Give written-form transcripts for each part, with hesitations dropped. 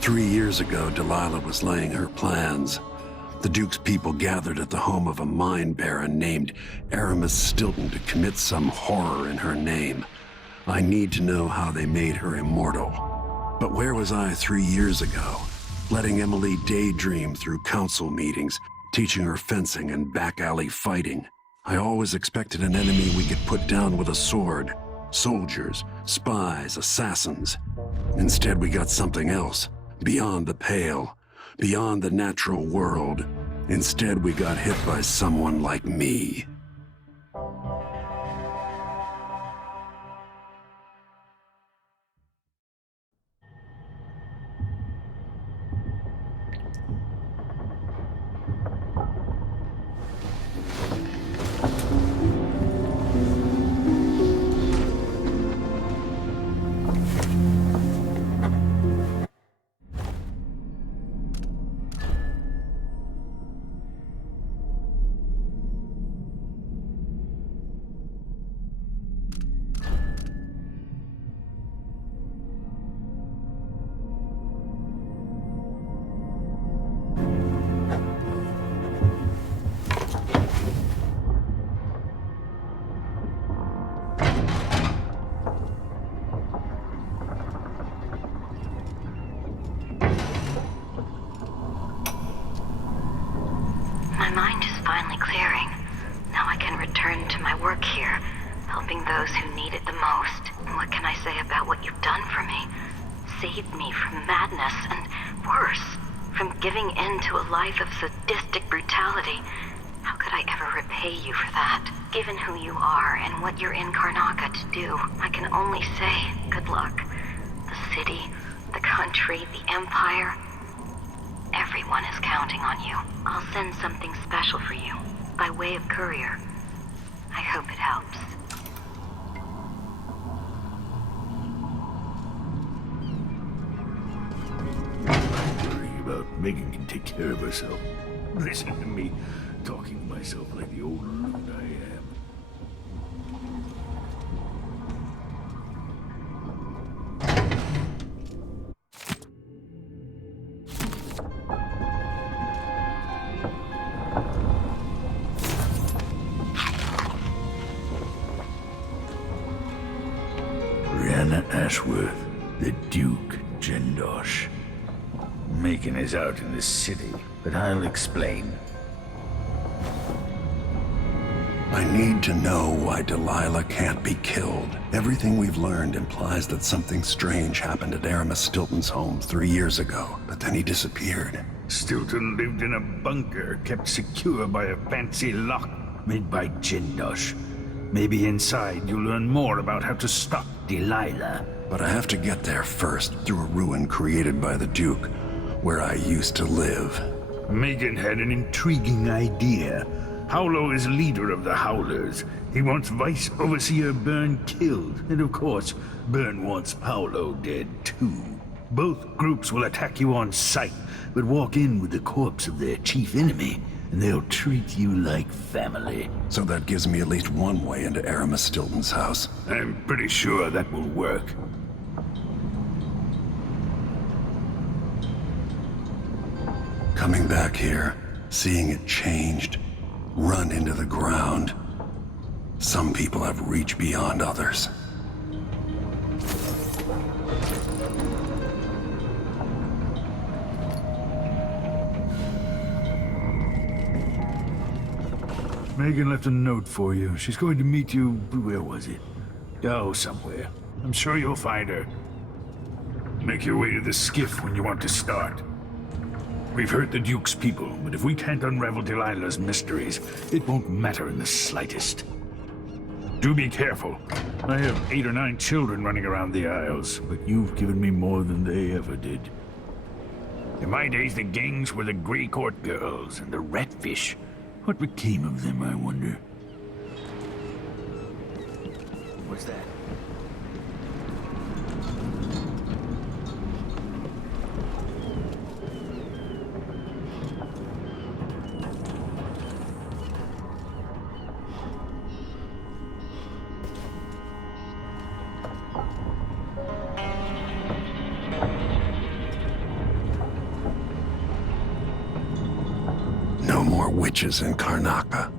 3 years ago, Delilah was laying her plans. The Duke's people gathered at the home of a mine baron named Aramis Stilton to commit some horror in her name. I need to know how they made her immortal. But where was I 3 years ago? Letting Emily daydream through council meetings, teaching her fencing and back-alley fighting. I always expected an enemy we could put down with a sword. Soldiers, spies, assassins. Instead, we got something else. Beyond the pale. Beyond the natural world. Instead, we got hit by someone like me. My mind is finally clearing. Now I can return to my work here, helping those who need it the most. And what can I say about what you've done for me? Saved me from madness and, worse, from giving in to a life of sadistic brutality. How could I ever repay you for that? Given who you are and what you're in Karnaca to do, I can only say good luck. The city, the country, the empire, everyone is counting on you. I'll send something special for you, by way of courier. I hope it helps. I'm worrying about Megan can take care of herself. Listen to me, talking to myself like the old loon I am. Ashworth, the Duke Jendosh. Macon is out in the city, but I'll explain. I need to know why Delilah can't be killed. Everything we've learned implies that something strange happened at Aramis Stilton's home 3 years ago, but then he disappeared. Stilton lived in a bunker kept secure by a fancy lock made by Jendosh. Maybe inside you'll learn more about how to stop Delilah. But I have to get there first, through a ruin created by the Duke, where I used to live. Megan had an intriguing idea. Paolo is leader of the Howlers. He wants Vice Overseer Byrne killed, and of course, Byrne wants Paolo dead too. Both groups will attack you on sight, but walk in with the corpse of their chief enemy, and they'll treat you like family. So that gives me at least one way into Aramis Stilton's house. I'm pretty sure that will work. Coming back here, seeing it changed, run into the ground. Some people have reached beyond others. Megan left a note for you. She's going to meet you... where was it? Oh, somewhere. I'm sure you'll find her. Make your way to the skiff when you want to start. We've hurt the Duke's people, but if we can't unravel Delilah's mysteries, it won't matter in the slightest. Do be careful. I have 8 or 9 children running around the Isles, but you've given me more than they ever did. In my days, the gangs were the Grey Court girls and the Ratfish. What became of them, I wonder? What's that? witches in Karnaca.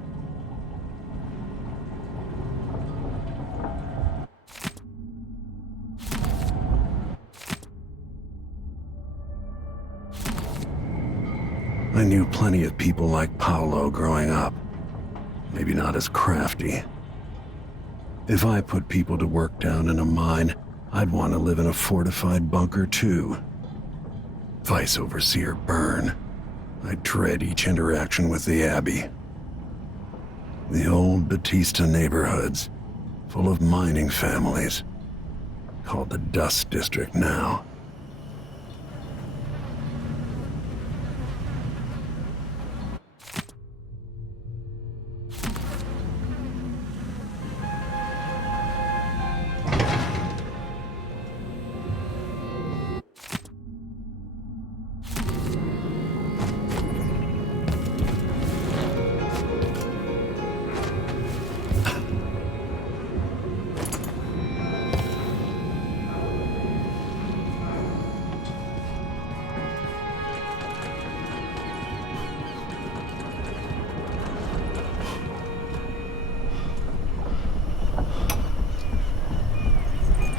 I knew plenty of people like Paolo growing up. Maybe not as crafty. If I put people to work down in a mine, I'd want to live in a fortified bunker too. Vice Overseer Byrne. I dread each interaction with the Abbey. The old Batista neighborhoods, full of mining families, called the Dust District now.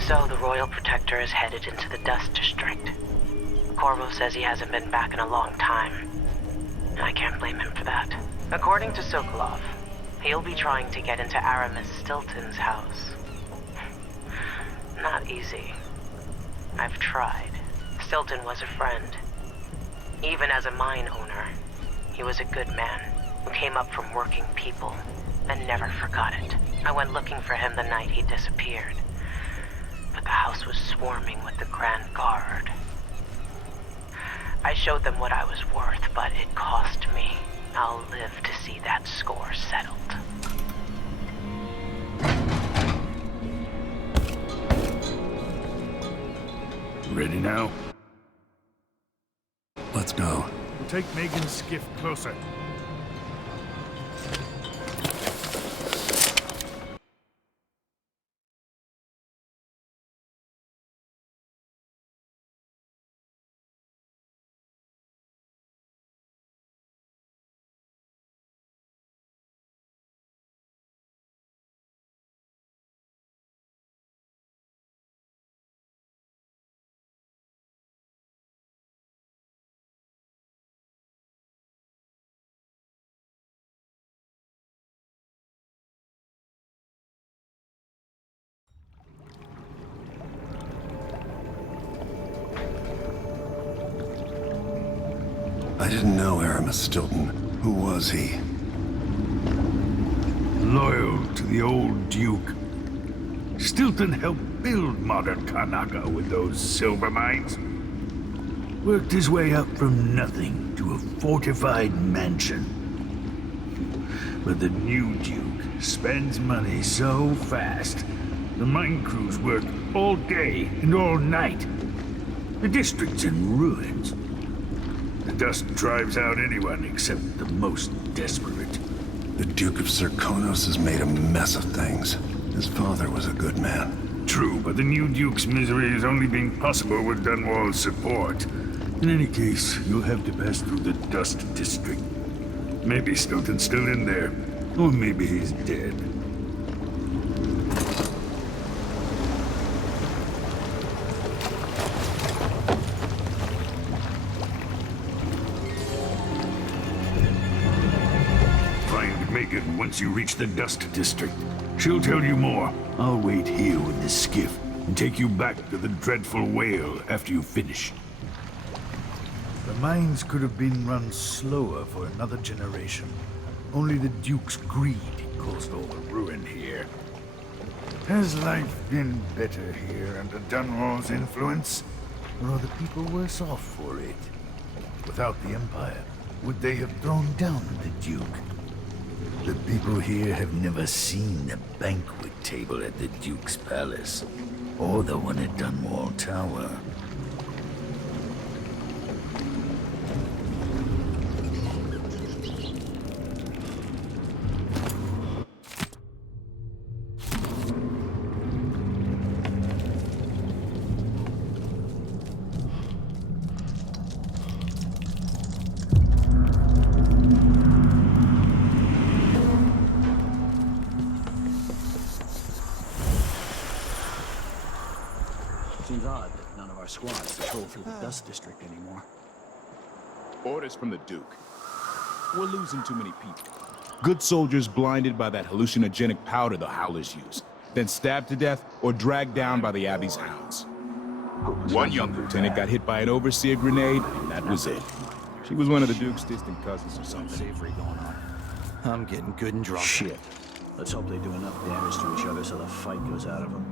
So the Royal Protector is headed into the Dust District. Corvo says he hasn't been back in a long time. I can't blame him for that. According to Sokolov, he'll be trying to get into Aramis Stilton's house. Not easy. I've tried. Stilton was a friend. Even as a mine owner, he was a good man who came up from working people and never forgot it. I went looking for him the night he disappeared. But the house was swarming with the Grand Guard. I showed them what I was worth, but it cost me. I'll live to see that score settled. Ready now? Let's go. Take Megan's skiff closer. I didn't know Aramis Stilton. Who was he? Loyal to the old Duke. Stilton helped build modern Karnaca with those silver mines. Worked his way up from nothing to a fortified mansion. But the new Duke spends money so fast, the mine crews work all day and all night. The district's in ruins. The dust drives out anyone except the most desperate. The Duke of Serkonos has made a mess of things. His father was a good man. True, but the new Duke's misery has only been possible with Dunwall's support. In any case, you'll have to pass through the Dust District. Maybe Stilton's still in there, or maybe he's dead. Once you reach the Dust District, she'll tell you more. I'll wait here with the skiff and take you back to the dreadful whale after you finish. The mines could have been run slower for another generation. Only the Duke's greed caused all the ruin here. Has life been better here under Dunwall's influence? Or are the people worse off for it? Without the Empire, would they have thrown down the Duke? The people here have never seen the banquet table at the Duke's Palace, or the one at Dunwall Tower. Seems odd that none of our squads patrol through the Dust District anymore. Orders from the Duke. We're losing too many people. Good soldiers blinded by that hallucinogenic powder the Howlers use, then stabbed to death or dragged down by the Abbey's hounds. One young lieutenant got hit by an overseer grenade, and that was it. She was one of the Duke's distant cousins or something. Savory going on. I'm getting good and drunk. Shit. Let's hope they do enough damage to each other so the fight goes out of them.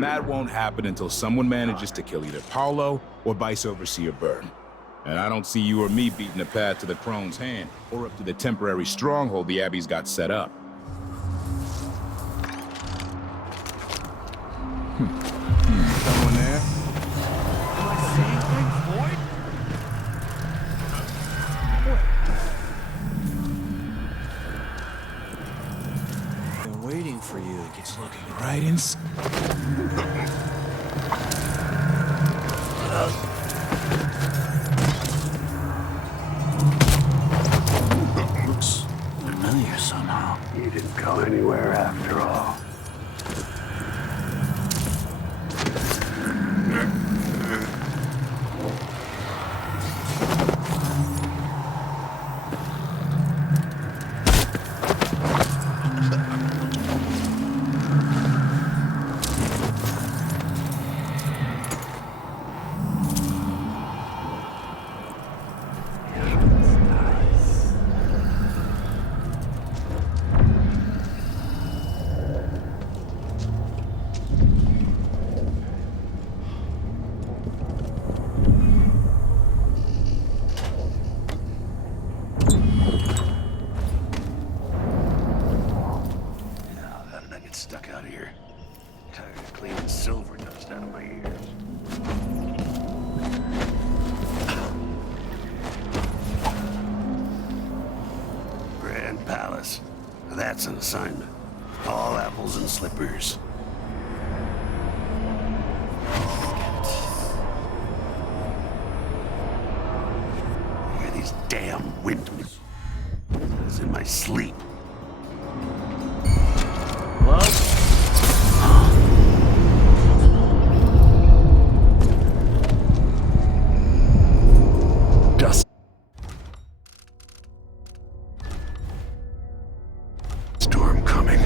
That won't happen until someone manages to kill either Paulo or Vice Overseer Byrne. And I don't see you or me beating a path to the Crone's hand, or up to the temporary stronghold the Abbey's got set up. Someone there? Am I seeing things, Floyd? Been waiting for you. It's looking right in... Looks familiar somehow. You didn't go anywhere after all. Stuck out here. Tired of cleaning silver dust out of my ears. Grand Palace. That's an assignment. All apples and slippers. I hear these damn windows. It's in my sleep. Dust. Storm coming.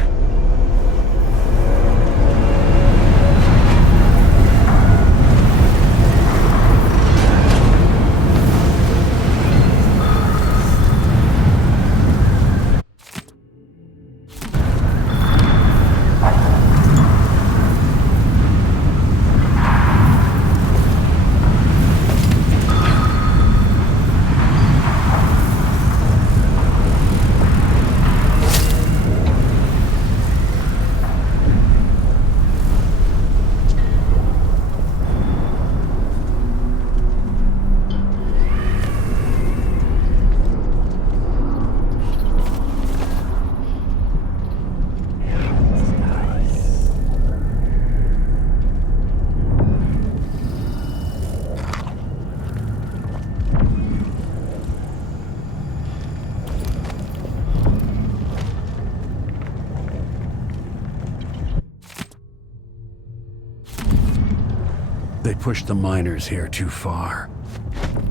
They pushed the miners here too far.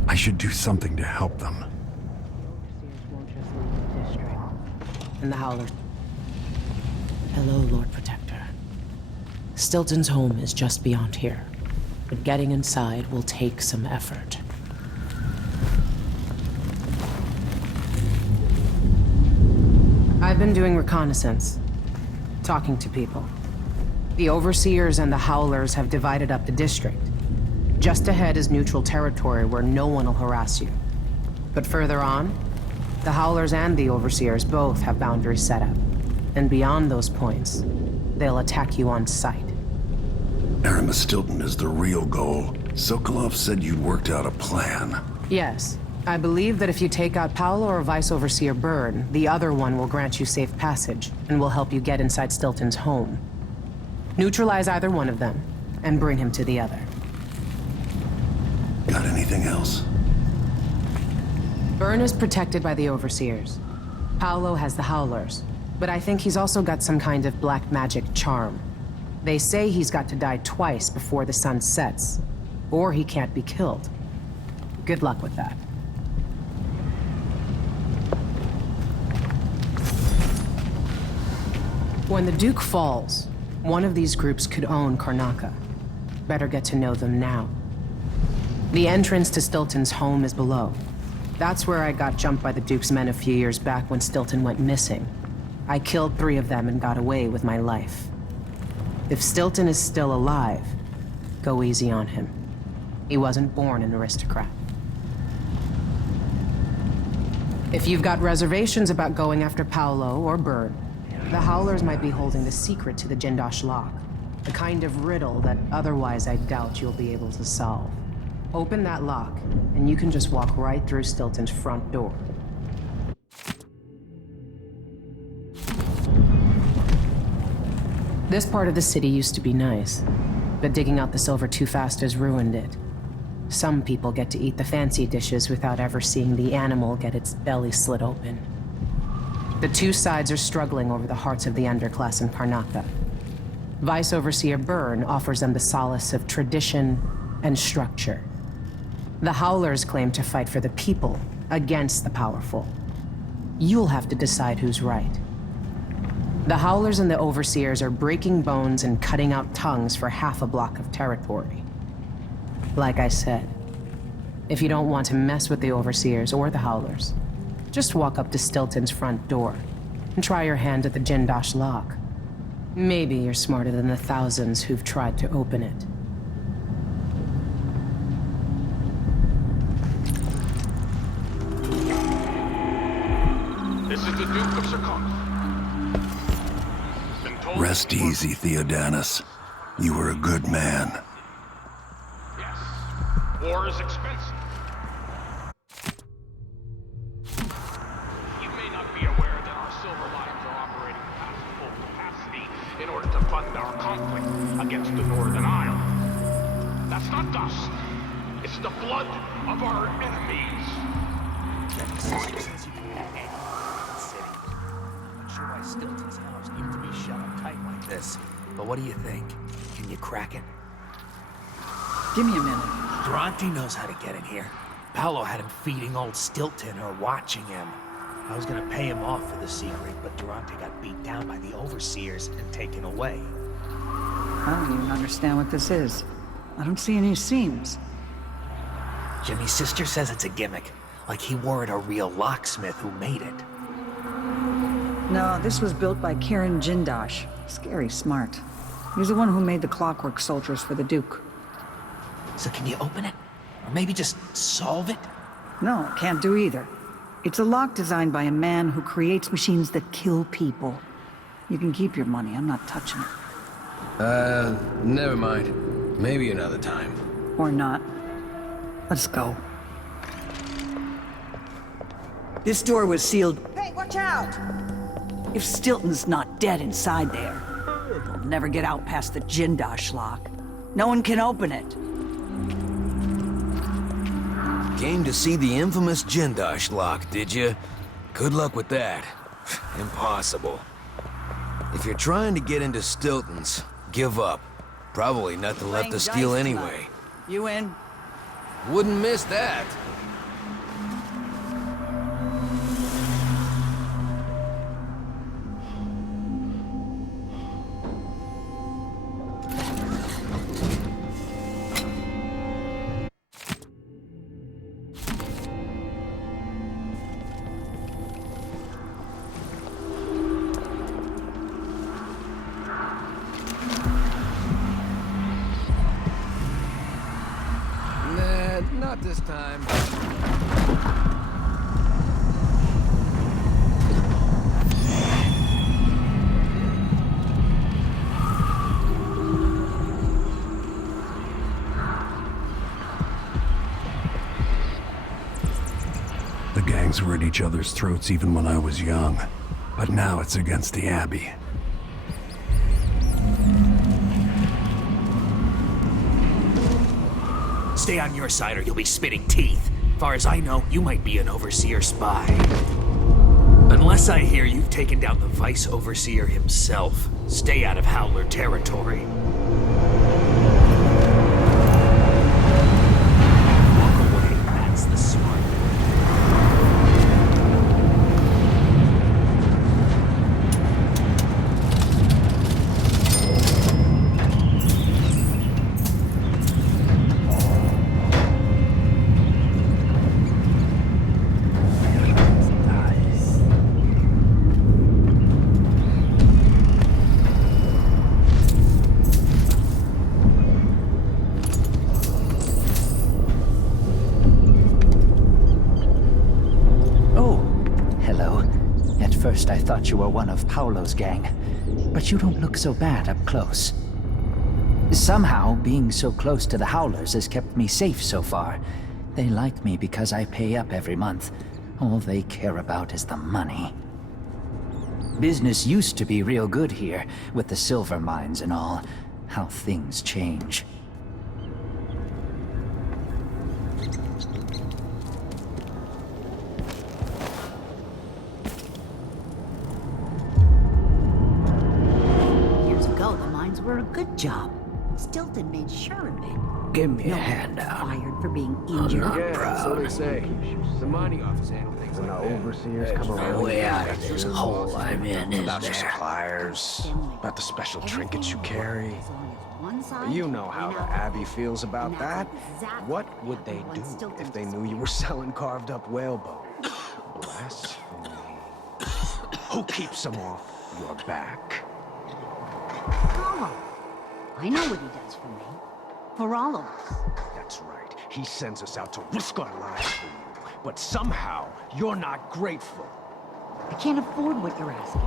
I should do something to help them. Won't just leave the district. And the Howlers. Hello, Lord Protector. Stilton's home is just beyond here, but getting inside will take some effort. I've been doing reconnaissance, talking to people. The Overseers and the Howlers have divided up the district. Just ahead is neutral territory where no one will harass you. But further on, the Howlers and the Overseers both have boundaries set up. And beyond those points, they'll attack you on sight. Aramis Stilton is the real goal. Sokolov said you'd worked out a plan. Yes. I believe that if you take out Paolo or Vice Overseer Byrne, the other one will grant you safe passage and will help you get inside Stilton's home. Neutralize either one of them, and bring him to the other. Got anything else? Byrne is protected by the Overseers. Paolo has the Howlers, but I think he's also got some kind of black magic charm. They say he's got to die twice before the sun sets, or he can't be killed. Good luck with that. When the Duke falls, one of these groups could own Karnaca. Better get to know them now. The entrance to Stilton's home is below. That's where I got jumped by the Duke's men a few years back when Stilton went missing. I killed 3 of them and got away with my life. If Stilton is still alive, go easy on him. He wasn't born an aristocrat. If you've got reservations about going after Paolo or Bird, the Howlers might be holding the secret to the Jindosh lock. The kind of riddle that otherwise I doubt you'll be able to solve. Open that lock, and you can just walk right through Stilton's front door. This part of the city used to be nice, but digging out the silver too fast has ruined it. Some people get to eat the fancy dishes without ever seeing the animal get its belly slit open. The two sides are struggling over the hearts of the underclass in Karnaca. Vice Overseer Byrne offers them the solace of tradition and structure. The Howlers claim to fight for the people against the powerful. You'll have to decide who's right. The Howlers and the Overseers are breaking bones and cutting out tongues for half a block of territory. Like I said, if you don't want to mess with the Overseers or the Howlers, just walk up to Stilton's front door and try your hand at the Jindosh lock. Maybe you're smarter than the thousands who've tried to open it. This is the Duke of Sarkon. Rest easy, Theodanis. You were a good man. Yes. War is expensive. You may not be aware that our silver lines are operating past full capacity in order to fund our conflict against the Northern Isle. That's not dust. It's the blood of our enemies. Why Stilton's house needed to be shut up tight like this. But what do you think? Can you crack it? Give me a minute. Durante knows how to get in here. Paolo had him feeding old Stilton or watching him. I was gonna pay him off for the secret, but Durante got beat down by the Overseers and taken away. I don't even understand what this is. I don't see any seams. Jimmy's sister says it's a gimmick, like he weren't a real locksmith who made it. No, this was built by Kieran Jindosh. Scary smart. He's the one who made the clockwork soldiers for the Duke. So can you open it? Or maybe just solve it? No, can't do either. It's a lock designed by a man who creates machines that kill people. You can keep your money, I'm not touching it. Never mind. Maybe another time. Or not. Let's go. This door was sealed. Hey, watch out! If Stilton's not dead inside there, he'll never get out past the Jindosh lock. No one can open it. Came to see the infamous Jindosh lock, did you? Good luck with that. Impossible. If you're trying to get into Stilton's, give up. Probably nothing left to steal anyway. You in? Wouldn't miss that. Not this time. The gangs were at each other's throats even when I was young. But now it's against the Abbey. Stay on your side or you'll be spitting teeth. Far as I know, you might be an Overseer spy. Unless I hear you've taken down the Vice Overseer himself, stay out of Howler territory. Walk away, that's the smart move. First, I thought you were one of Paolo's gang, but you don't look so bad up close. Somehow, being so close to the Howlers has kept me safe so far. They like me because I pay up every month. All they care about is the money. Business used to be real good here, with the silver mines and all. How things change. Were a good job. Stilton made sure of it. Give me No a one handout. fired for being injured. Yeah, that's what they say. The mining office handle things like that. Overseers come around. Way out of this hole I'm in, is About your there? suppliers, about the special trinkets you carry. You know how the Abbey feels about that. What would they do if they knew you were selling carved up whalebone? Blasphemy. Who keeps them off your back? Paolo. I know what he does for me. For all of us. That's right. He sends us out to risk our lives for you. But somehow, you're not grateful. I can't afford what you're asking.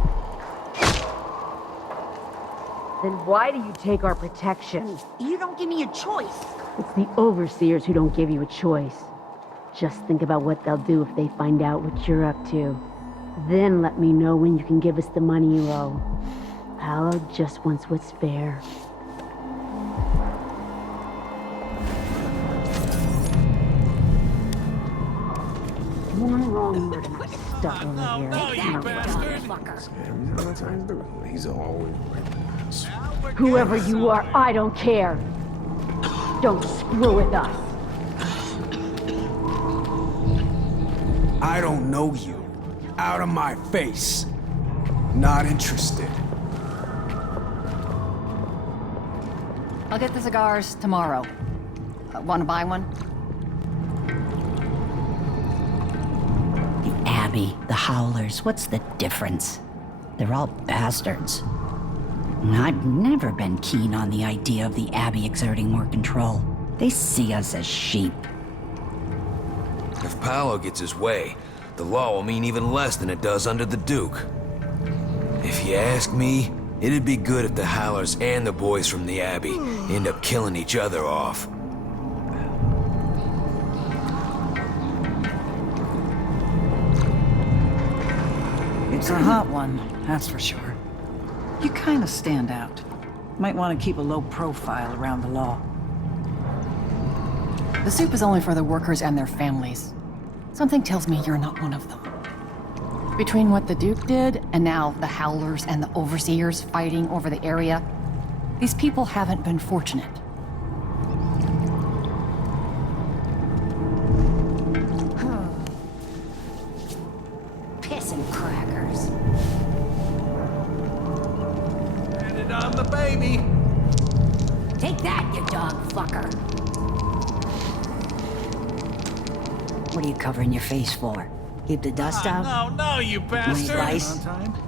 Then why do you take our protection? You don't give me a choice. It's the Overseers who don't give you a choice. Just think about what they'll do if they find out what you're up to. Then let me know when you can give us the money you owe. Paolo just wants what's fair. One wrong word and I'm stuck over here. He's always right. Whoever you are, I don't care. Don't screw with us. I don't know you. Out of my face. Not interested. I'll get the cigars tomorrow. Want to buy one? The Abbey, the Howlers, what's the difference? They're all bastards. I've never been keen on the idea of the Abbey exerting more control. They see us as sheep. If Paolo gets his way, the law will mean even less than it does under the Duke. If you ask me, it'd be good if the Howlers and the boys from the Abbey end up killing each other off. It's a hot one, that's for sure. You kind of stand out. Might want to keep a low profile around the law. The soup is only for the workers and their families. Something tells me you're not one of them. Between what the Duke did, and now the Howlers and the Overseers fighting over the area, these people haven't been fortunate. Piss and crackers. Landed on the baby. Take that, you dog fucker. What are you covering your face for? Keep the dust out? No, you bastard! Advice?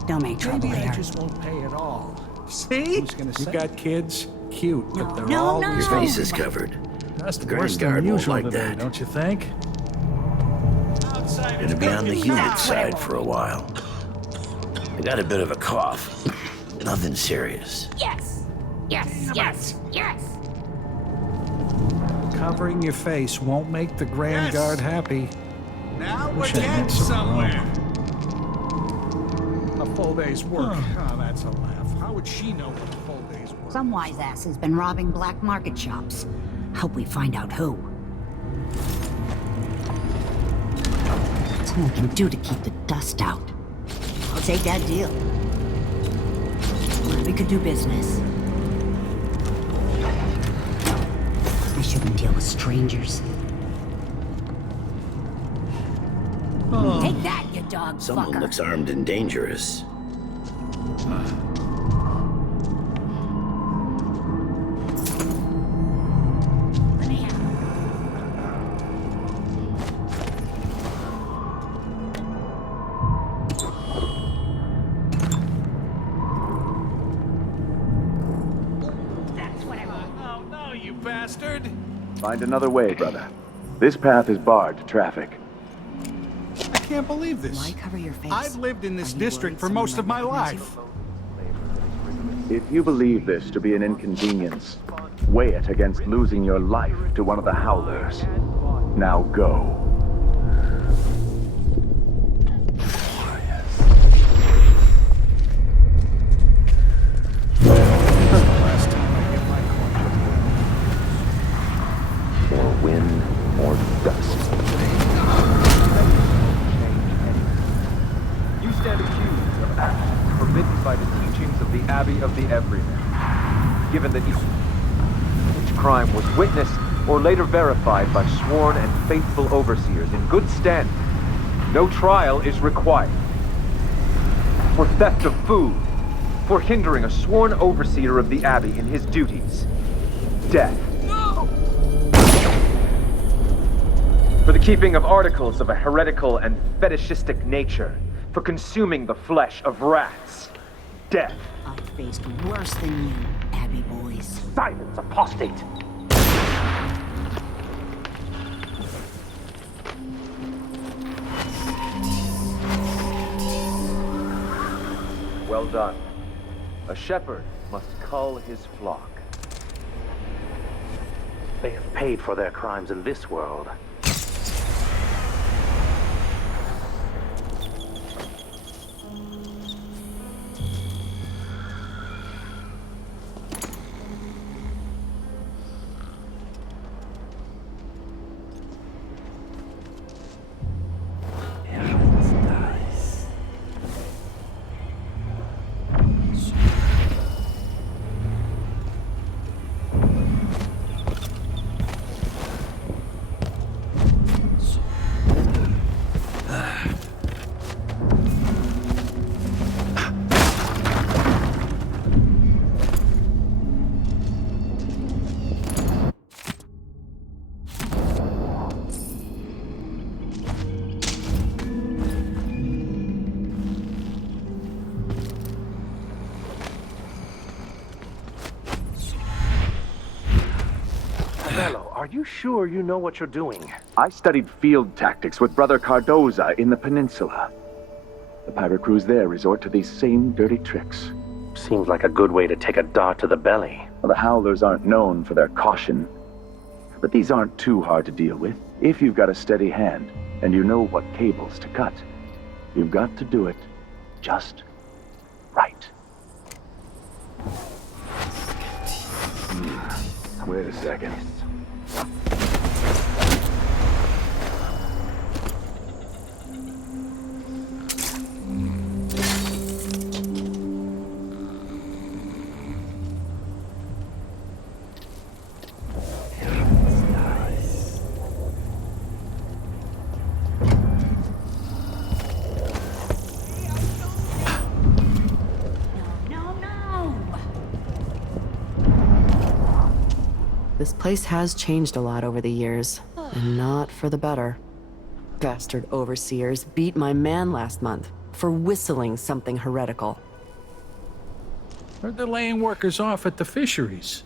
Don't make trouble Maybe here. I just won't pay at all. See? You got kids? Cute, but they're No, all no. weird. Your face is covered. That's The worse Grand Guard than won't usual like today, that. don't you think? Gonna be on the humid side for a while. I got a bit of a cough. Nothing serious. Yes! Yes, yes, yes! Covering your face won't make the Grand Guard happy. Now we're Wish I had getting some somewhere. A full day's work. Oh, that's a laugh. How would she know what a full day's work? Some wise ass has been robbing black market shops. Hope we find out who. Someone can do to keep the dust out. I'll take that deal. We could do business. I shouldn't deal with strangers. Take that, you dog Someone fucker. looks armed and dangerous. No, you bastard! Find another way, brother. This path is barred to traffic. I can't believe this. Why cover your face? I've lived in this district for most of my life. If you believe this to be an inconvenience, weigh it against losing your life to one of the Howlers. Now go. Or wind, or dust. You stand accused of actions forbidden by the teachings of the Abbey of the Everyman. Given that which crime was witnessed or later verified by sworn and faithful overseers in good standing, no trial is required. For theft of food, for hindering a sworn overseer of the Abbey in his duties, death. For the keeping of articles of a heretical and fetishistic nature, for consuming the flesh of rats, death. I've faced worse than you, Abbey boys. Silence, apostate! Well done. A shepherd must cull his flock. They have paid for their crimes in this world. Are you sure you know what you're doing? I studied field tactics with Brother Cardoza in the peninsula. The pirate crews there resort to these same dirty tricks. Seems like a good way to take a dart to the belly. Well, the Howlers aren't known for their caution. But these aren't too hard to deal with. If you've got a steady hand, and you know what cables to cut, you've got to do it just right. Wait a second. This place has changed a lot over the years, and not for the better. Bastard overseers beat my man last month for whistling something heretical. Heard they're laying workers off at the fisheries.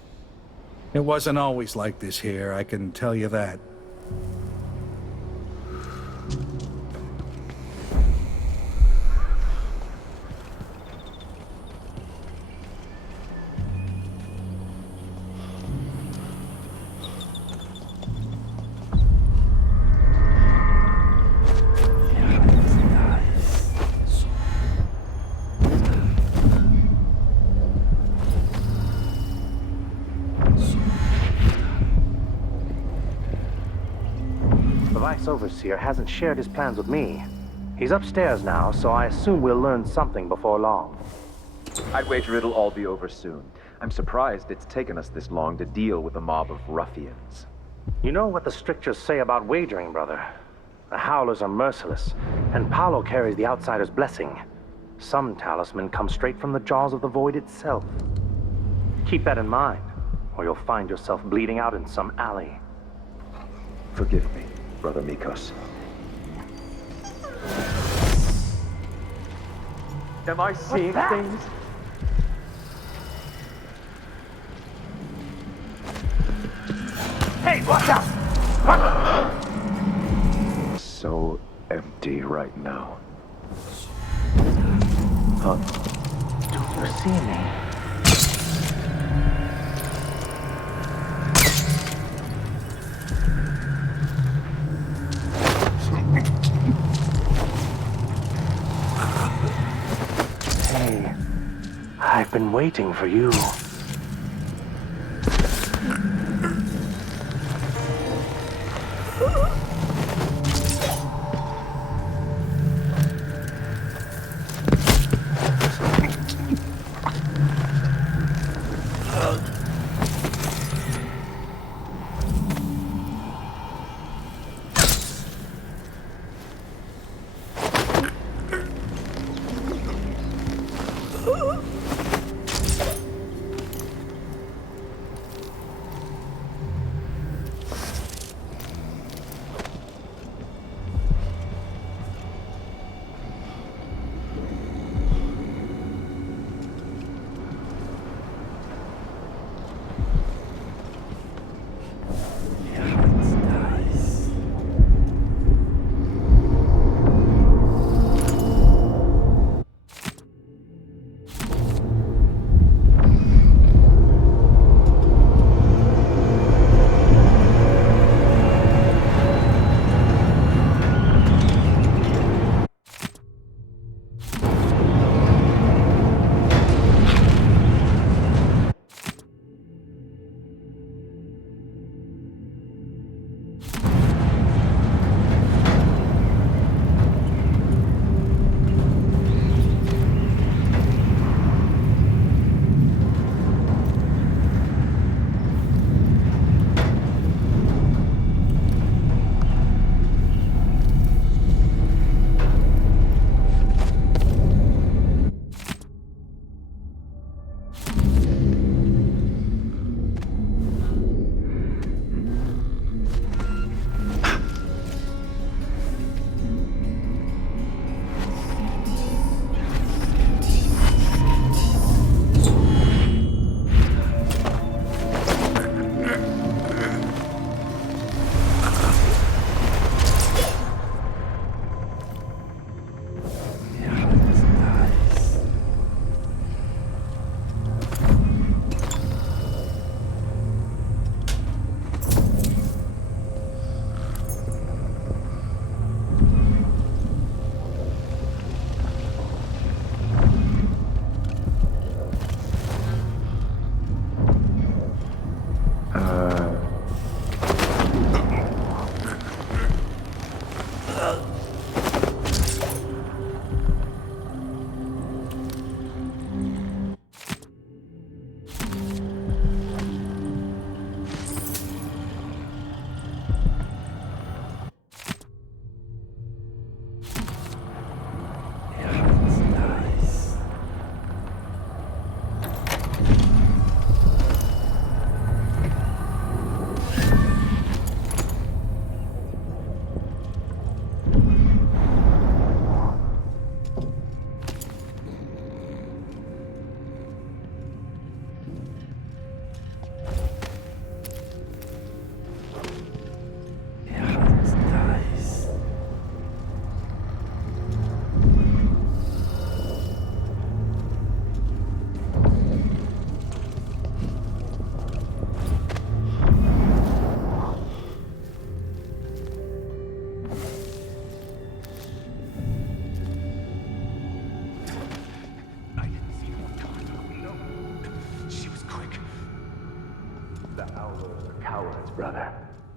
It wasn't always like this here, I can tell you that. The Vice Overseer hasn't shared his plans with me. He's upstairs now, so I assume we'll learn something before long. I'd wager it'll all be over soon. I'm surprised it's taken us this long to deal with a mob of ruffians. You know what the strictures say about wagering, brother? The Howlers are merciless, and Paolo carries the outsider's blessing. Some talisman comes straight from the jaws of the void itself. Keep that in mind, or you'll find yourself bleeding out in some alley. Forgive me, Brother Mikos. Am I seeing things? Hey, watch out! So empty right now. Huh? Do you see me? Hey, I've been waiting for you.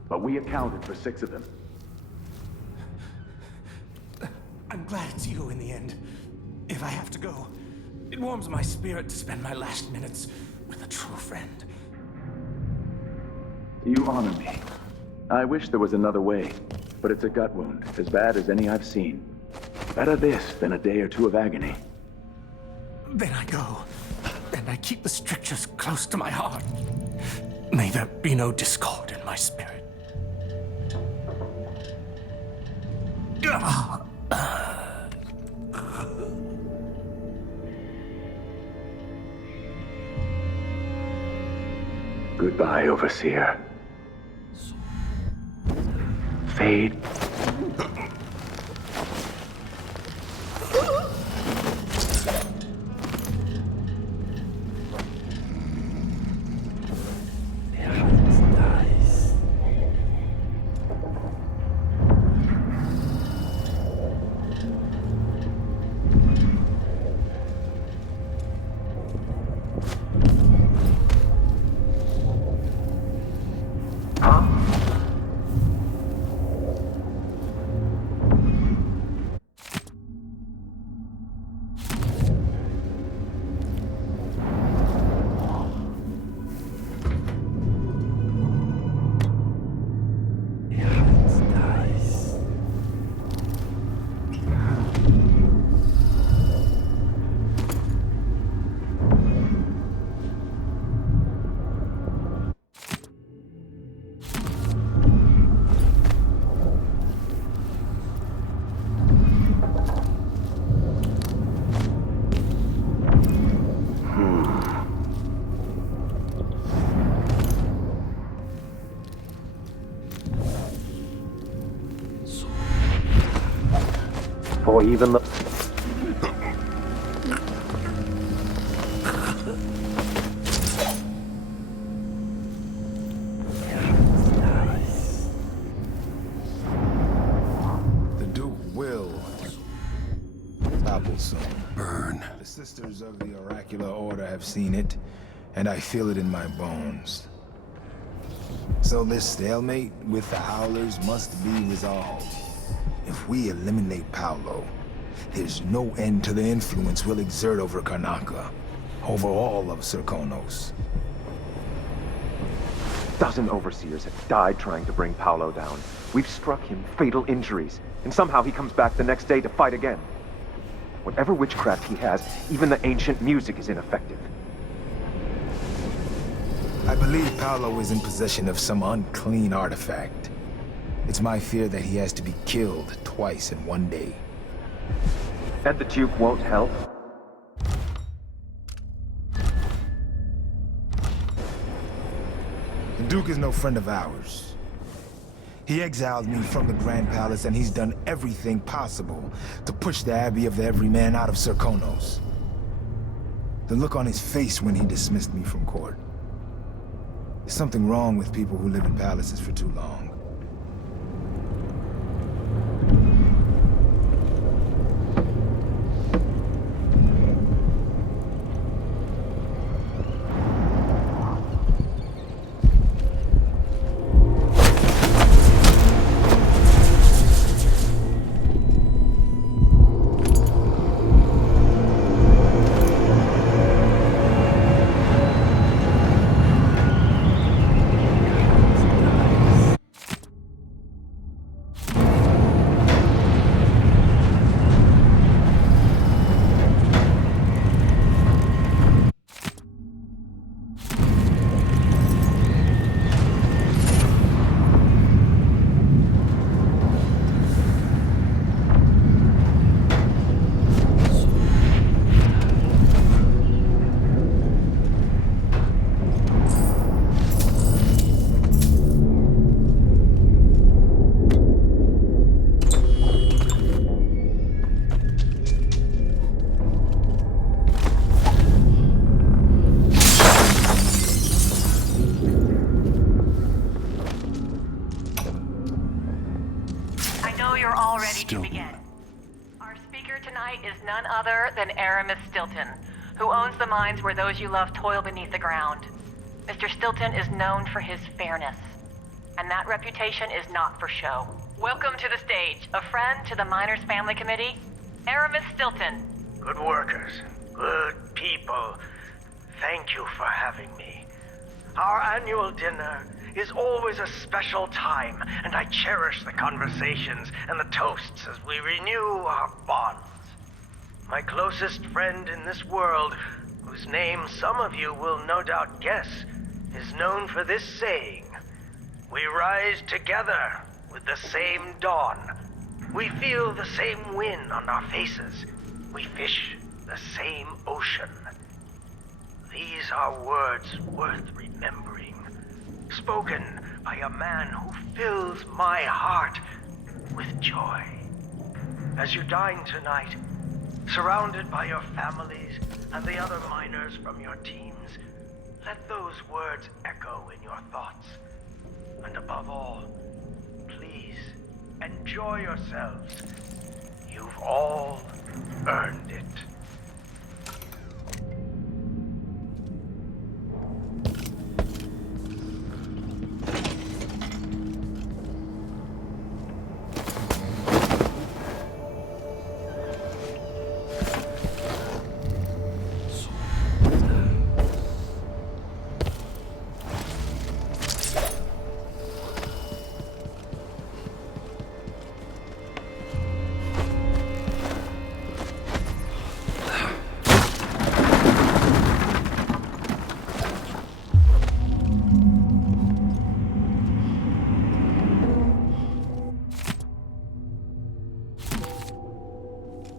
But we accounted for 6 of them. I'm glad it's you in the end. If I have to go, it warms my spirit to spend my last minutes with a true friend. You honor me. I wish there was another way, but it's a gut wound, as bad as any I've seen. Better this than a day or two of agony. Then I go, and I keep the strictures close to my heart. May there be no discord in my spirit. Goodbye, Overseer. Fade. For even the... The Duke will topple soon. Burn. The Sisters of the Oracular Order have seen it, and I feel it in my bones. So this stalemate with the Howlers must be resolved. If we eliminate Paolo, there's no end to the influence we'll exert over Karnaca, over all of Serkonos. A dozen overseers have died trying to bring Paolo down. We've struck him fatal injuries, and somehow he comes back the next day to fight again. Whatever witchcraft he has, even the ancient music is ineffective. I believe Paolo is in possession of some unclean artifact. It's my fear that he has to be killed twice in one day. And the Duke won't help? The Duke is no friend of ours. He exiled me from the Grand Palace, and he's done everything possible to push the Abbey of the Everyman out of Serkonos. The look on his face when he dismissed me from court. There's something wrong with people who live in palaces for too long. None other than Aramis Stilton, who owns the mines where those you love toil beneath the ground. Mr. Stilton is known for his fairness, and that reputation is not for show. Welcome to the stage. A friend to the Miners Family Committee, Aramis Stilton. Good workers, good people. Thank you for having me. Our annual dinner is always a special time, and I cherish the conversations and the toasts as we renew our bonds. My closest friend in this world, whose name some of you will no doubt guess, is known for this saying: we rise together with the same dawn. We feel the same wind on our faces. We fish the same ocean. These are words worth remembering, spoken by a man who fills my heart with joy. As you dine tonight, surrounded by your families and the other miners from your teams, let those words echo in your thoughts. And above all, please enjoy yourselves. You've all earned it.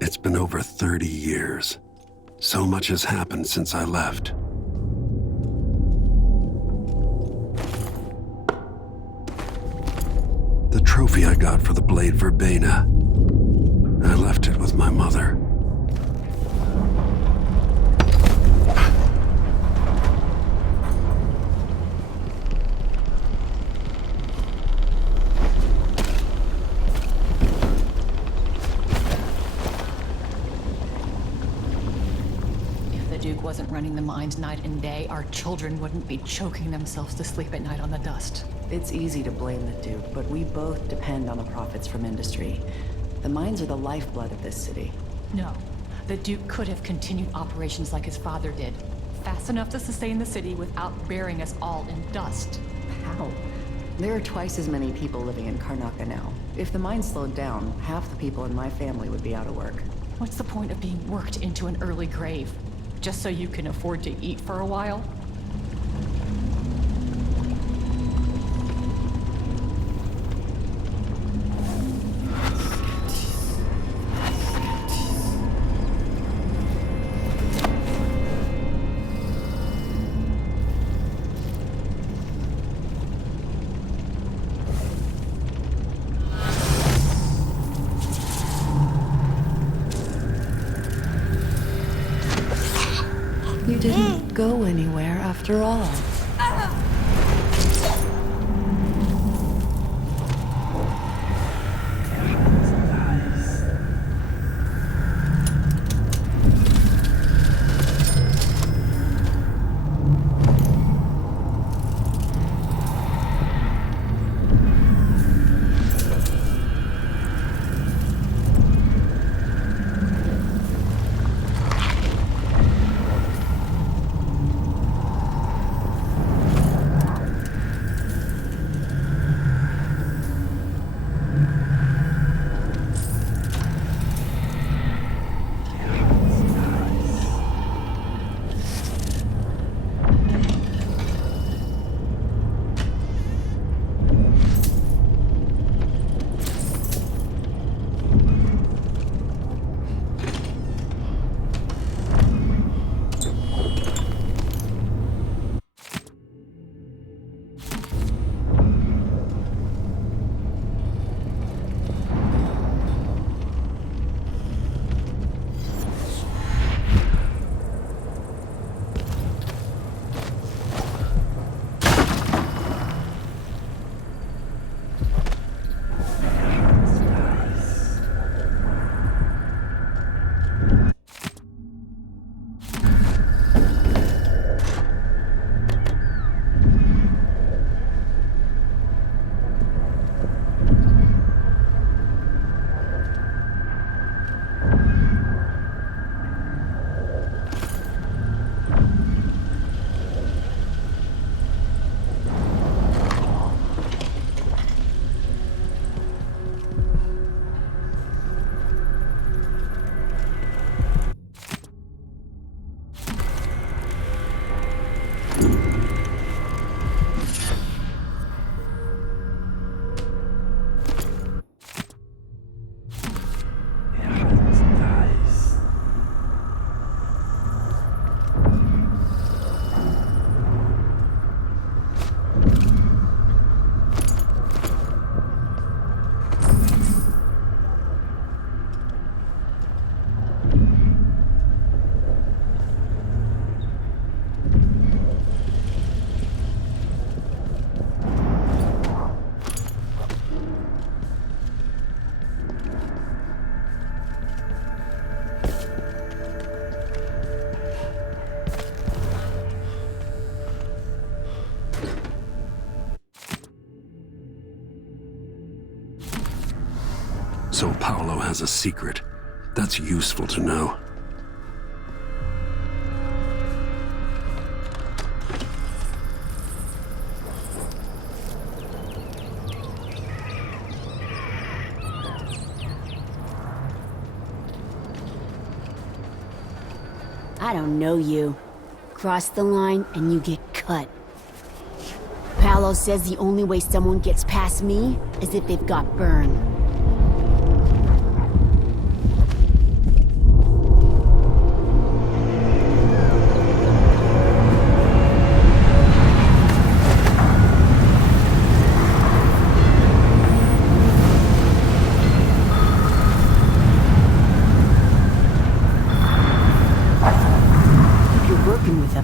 It's been over 30 years. So much has happened since I left. The trophy I got for the blade verbena, I left it with my mother. Duke wasn't running the mines night and day, our children wouldn't be choking themselves to sleep at night on the dust. It's easy to blame the Duke, but we both depend on the profits from industry. The mines are the lifeblood of this city. No. The Duke could have continued operations like his father did, fast enough to sustain the city without burying us all in dust. How? There are twice as many people living in Karnaca now. If the mine slowed down, half the people in my family would be out of work. What's the point of being worked into an early grave? Just so you can afford to eat for a while? You didn't go anywhere after all. So Paolo has a secret. That's useful to know. I don't know you. Cross the line and you get cut. Paolo says the only way someone gets past me is if they've got burned.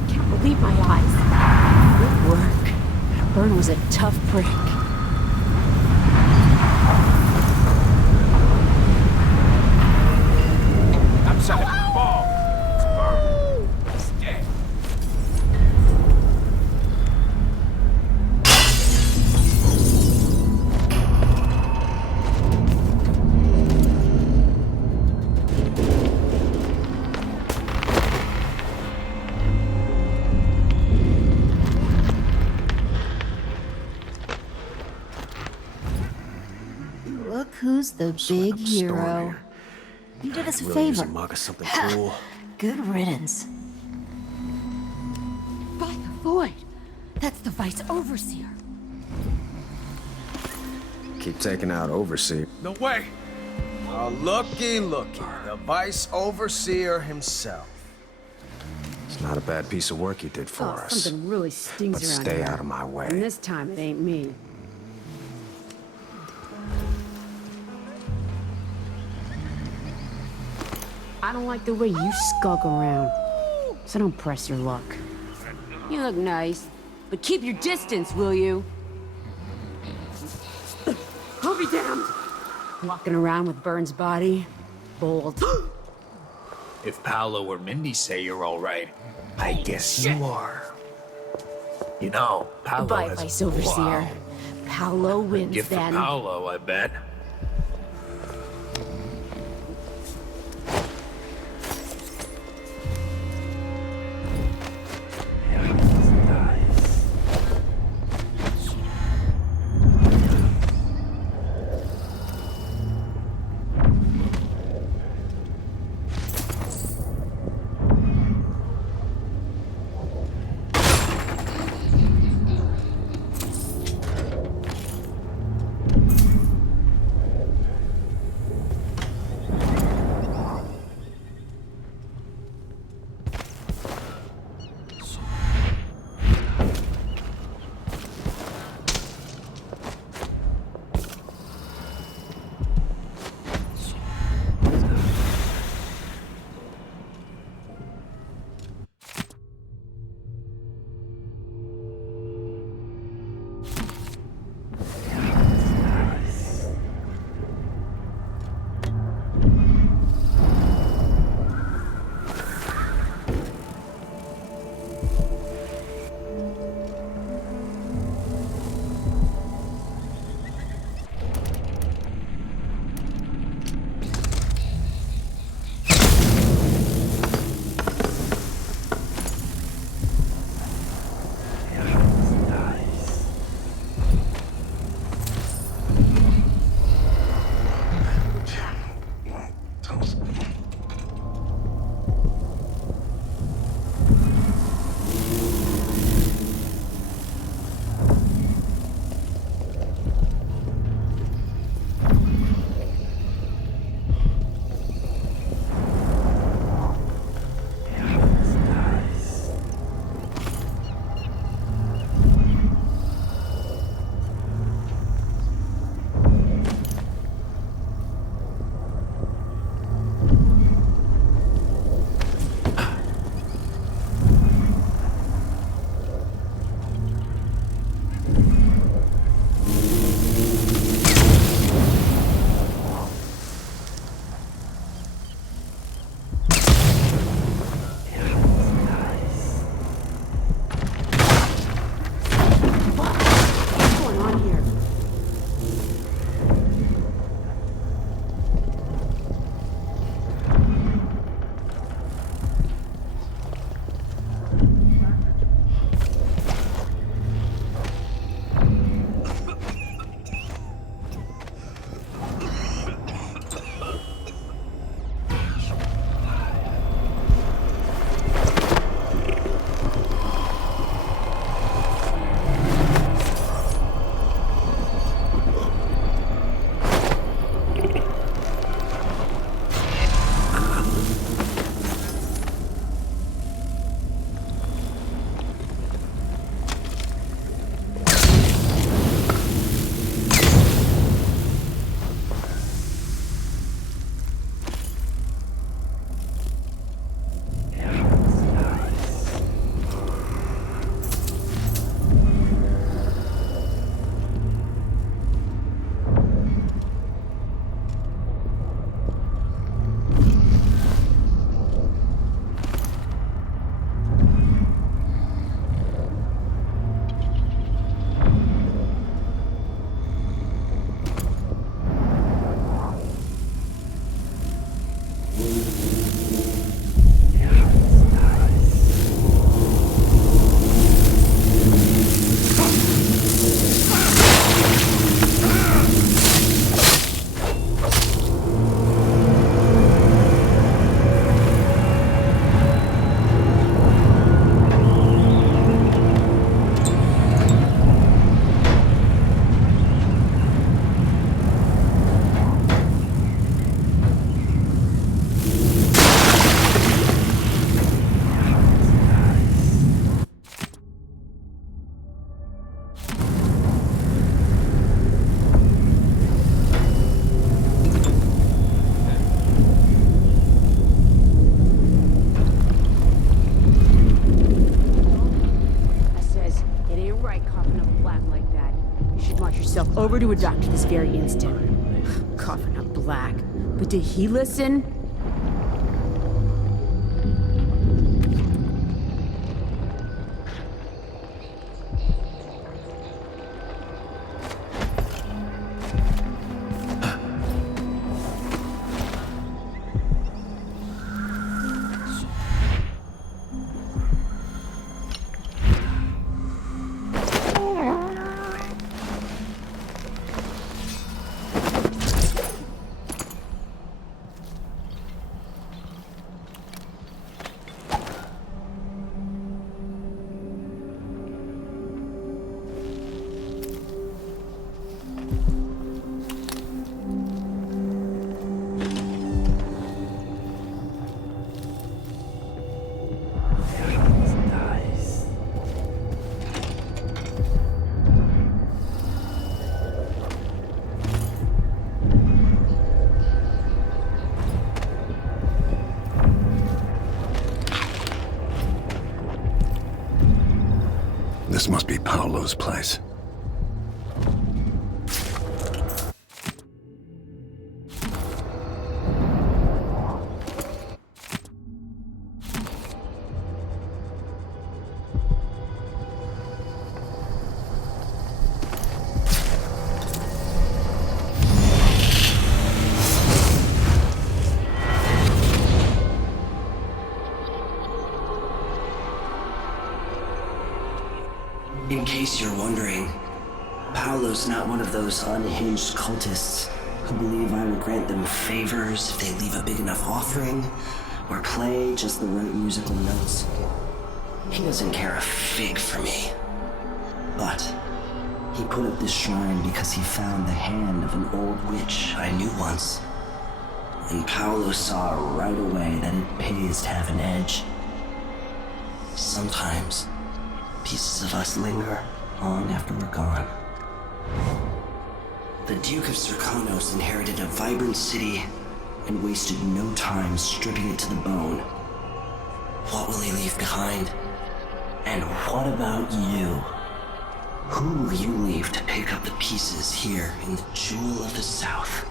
Can't believe my eyes. Good work. Byrne was a tough prick. I'm setting a bomb. Stay. Look who's the big hero. You did us a favor. Mug of something cool. Good riddance. By the void. That's the Vice Overseer. Keep taking out Overseer. No way. Oh, looky. The Vice Overseer himself. It's not a bad piece of work he did for us. Something really stings But around stay here. out of my way. And this time it ain't me. I don't like the way you skulk around. So don't press your luck. You look nice, but keep your distance, will you? I'll be damned. Walking around with Burns' body. Bold. If Paolo or Mindy say you're all right, I guess you are. You know, Paolo Goodbye, has Vice Overseer. Wow. Paolo wins Gift for then. Paolo, I bet. march yourself over to a doctor this very instant. Coughing up black. But did he listen? This must be Paolo's place. In case you're wondering, Paolo's not one of those unhinged cultists who believe I will grant them favors if they leave a big enough offering or play just the right musical notes. He doesn't care a fig for me. But he put up this shrine because he found the hand of an old witch I knew once. And Paolo saw right away that it pays to have an edge. Sometimes pieces of us linger long after we're gone. The Duke of Serkonos inherited a vibrant city and wasted no time stripping it to the bone. What will he leave behind? And what about you? Who will you leave to pick up the pieces here in the Jewel of the South?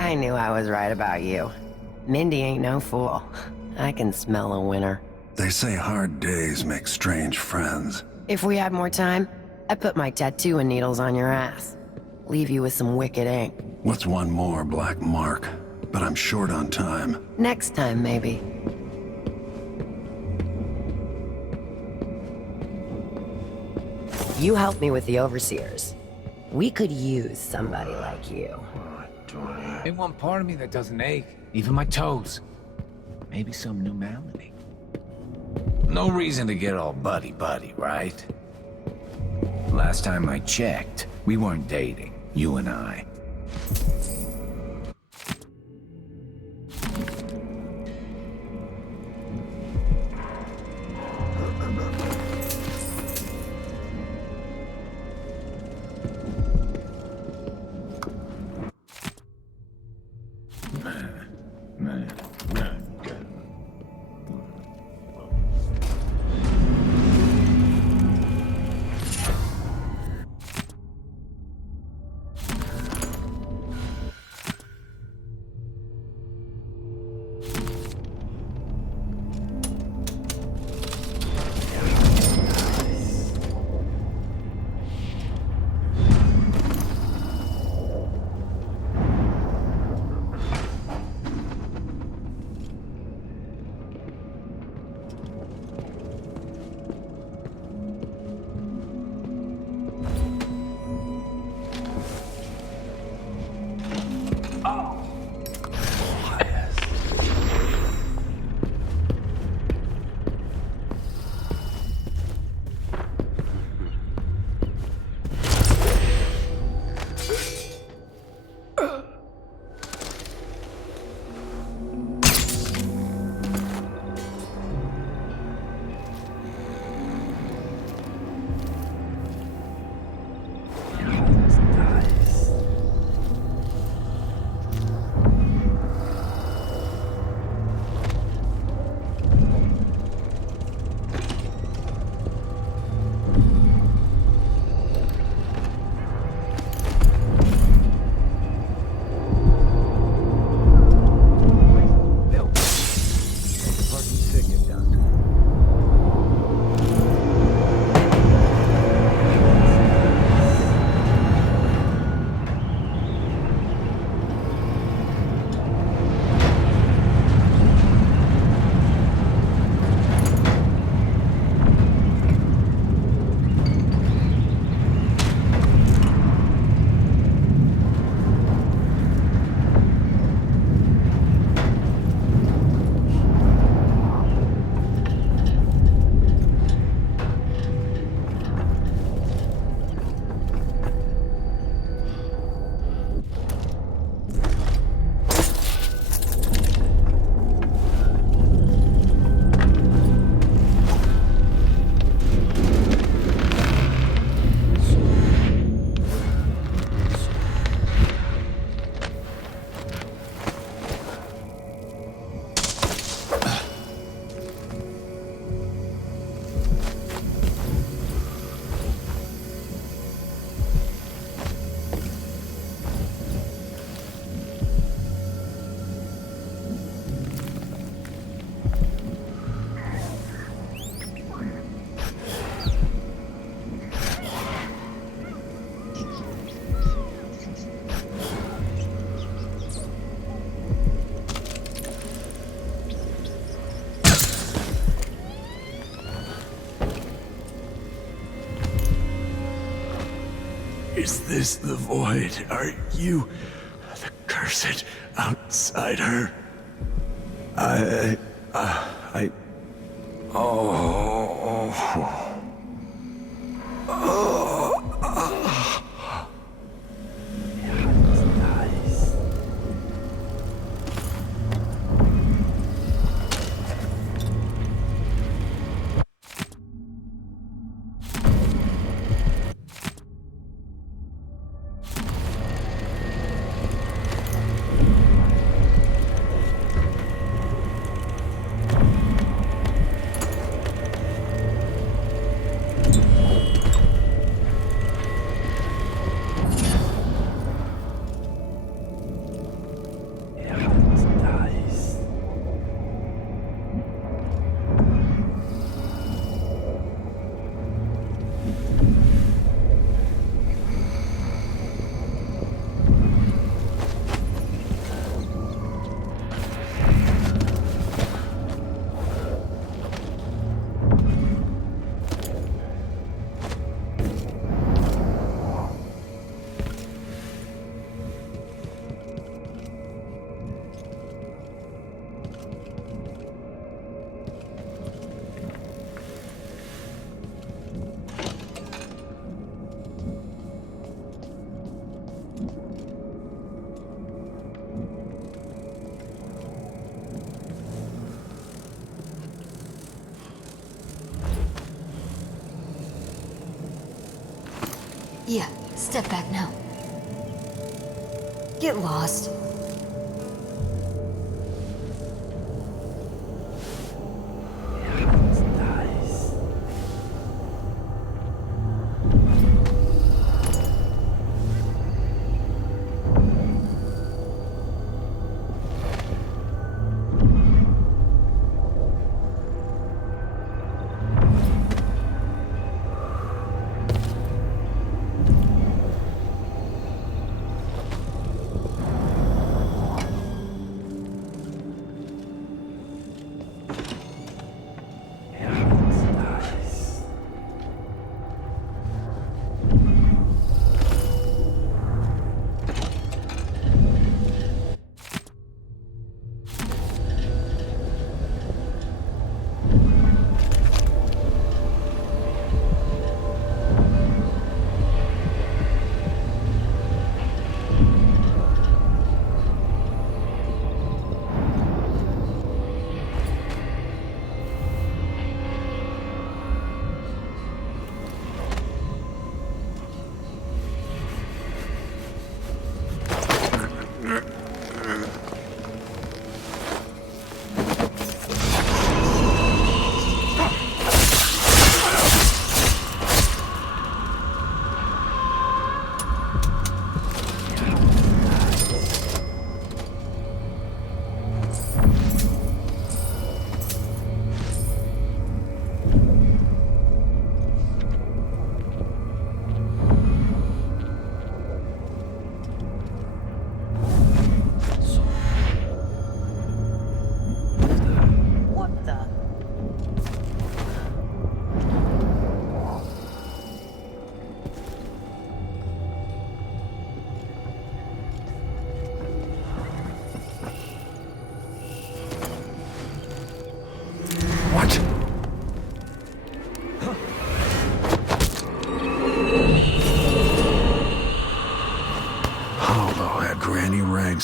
I knew I was right about you. Mindy ain't no fool. I can smell a winner. They say hard days make strange friends. If we had more time, I'd put my tattoo and needles on your ass. Leave you with some wicked ink. What's one more black mark? But I'm short on time. Next time, maybe. You helped me with the Overseers. We could use somebody like you. Ain't one part of me that doesn't ache, even my toes. Maybe some new malady. No reason to get all buddy-buddy, right? Last time I checked, we weren't dating, you and I. Is this the void? Are you the cursed outsider? Yeah, step back now. Get lost.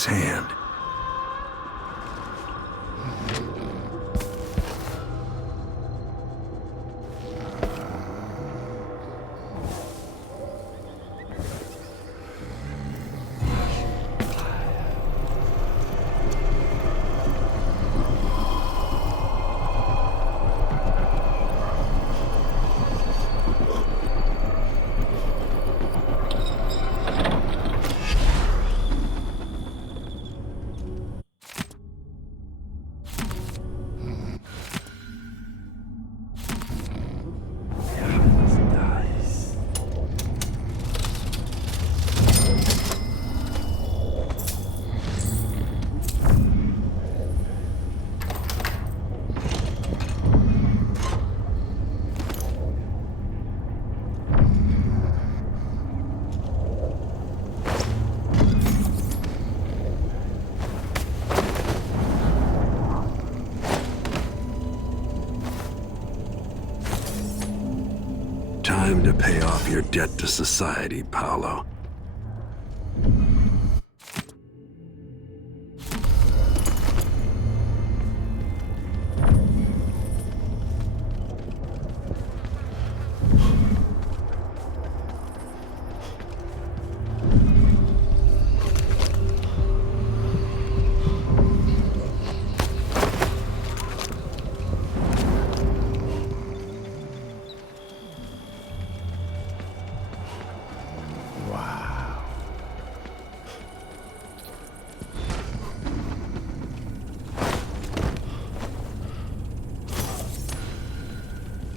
Hand. Time to pay off your debt to society, Paolo.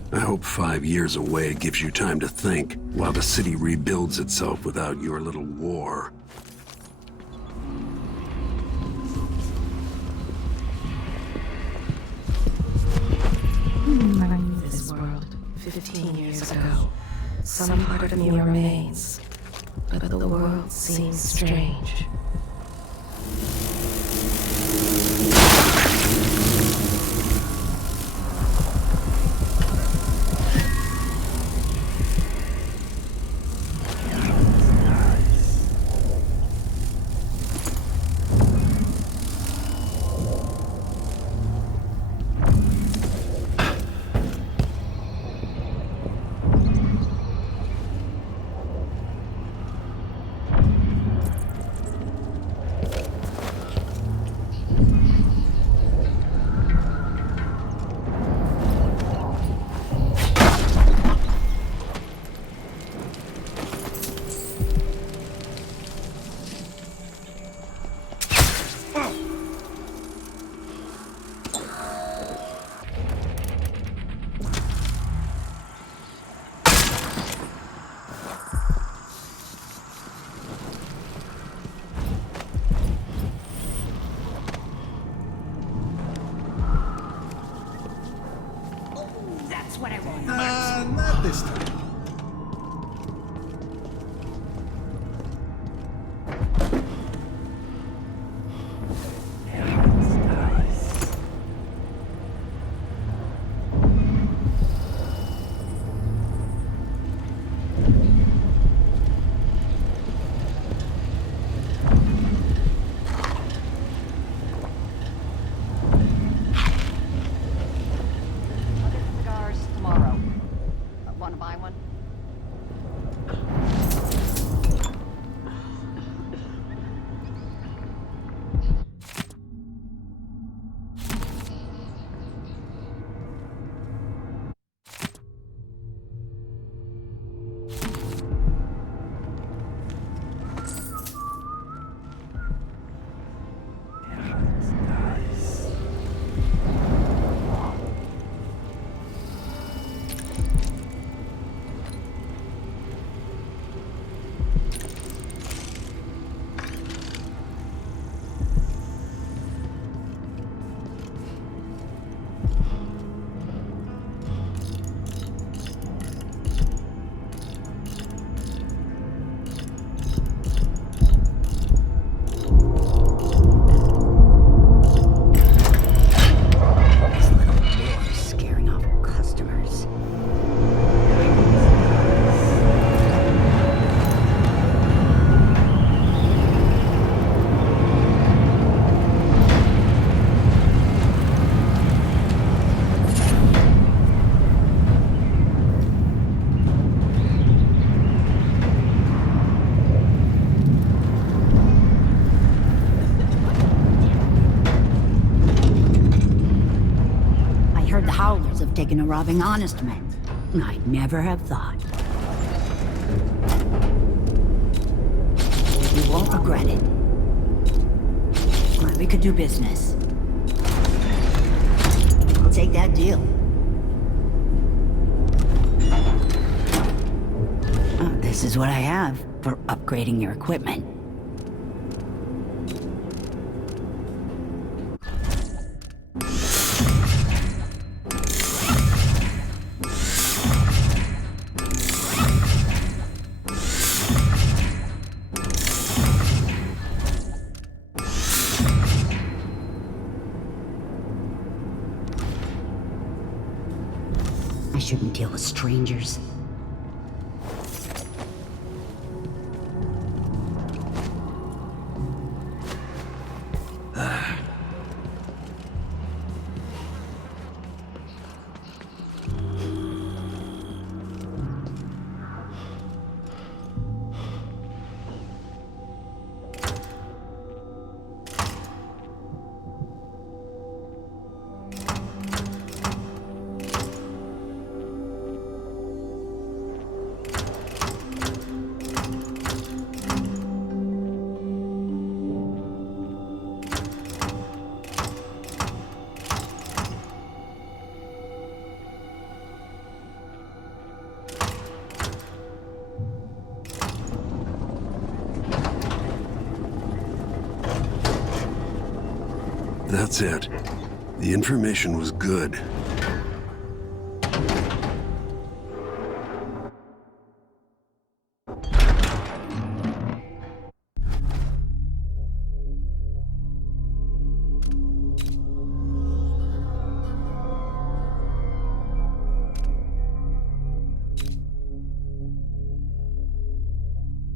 I hope 5 years away gives you time to think, while the city rebuilds itself without your little war. This world, 15 years ago. Some part of me remains, but the world seems strange. Not this time. Taken to robbing honest men. I'd never have thought. You won't regret it. Well, we could do business. I'll take that deal. This is what I have for upgrading your equipment. I shouldn't deal with strangers. That's it. The information was good,